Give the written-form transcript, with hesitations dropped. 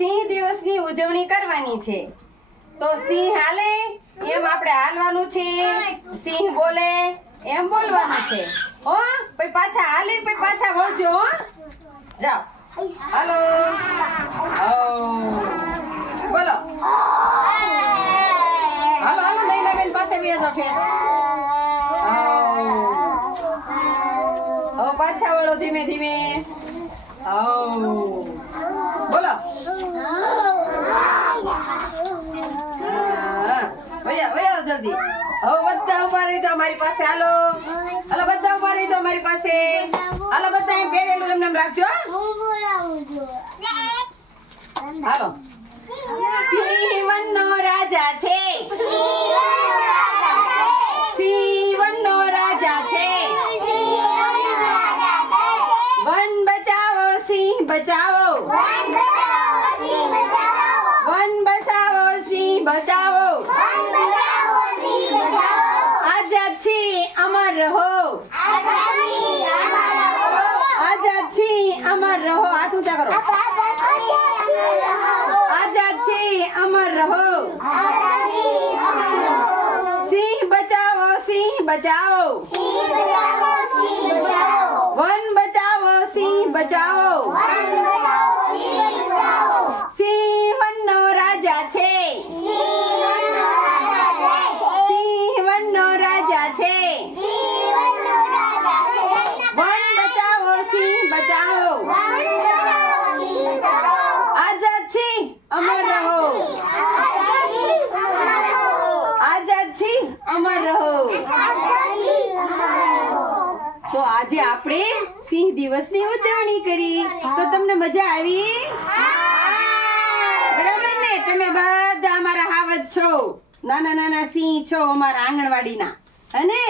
સિંહ દિવસની ઉજવણી કરવાની છે. તો સિંહ હાલે એમ આપણે હાલવાનું છે, સિંહ બોલે એમ બોલવાનું છે. હો પછી પાછા હાલી પછી પાછા વળજો. હો જાઓ હાલો. બોલો હાલો હાલો નૈનાબેન પાસે બેસો. હવે પાછા વળો ધીમે ધીમે. બોલો વયા વયા જલ્દી. હવે બધા ઉભા રહેજો મારી પાસે. હાલો હાલો બધા ઉભા રહેજો મારી પાસે. હાલો બધા એમ પહેરેલું એમને એમ રાખજો. હાલો. સિંહ વનનો રાજા છે, સિંહ વનનો રાજા છે. વન બચાવો સિંહ બચાવો, વન બચાવો સિંહ બચાવો. આઝાદ છીએ અમર રહો, આઝાદ છીએ અમર રહો. હાથ ઊંચા કરો. આઝાદ છીએ અમર રહો. સિંહ બચાવો સિંહ બચાવો, વન બચાવો સિંહ બચાવો. સિંહ વનનો રાજા છે, સિંહ વનનો રાજા છે. વન બચાવો સિંહ બચાવો. આઝાદ છીએ અમર રહો, આઝાદ છીએ અમર રહો. તો આજે આપણે સિંહ દિવસની ઉજવણી કરી. તો તમને મજા આવી? બરાબર ને? તમે બધા અમારા હાવજ છો, નાના નાના સિંહ છો અમારા આંગણવાડીના. હે ને?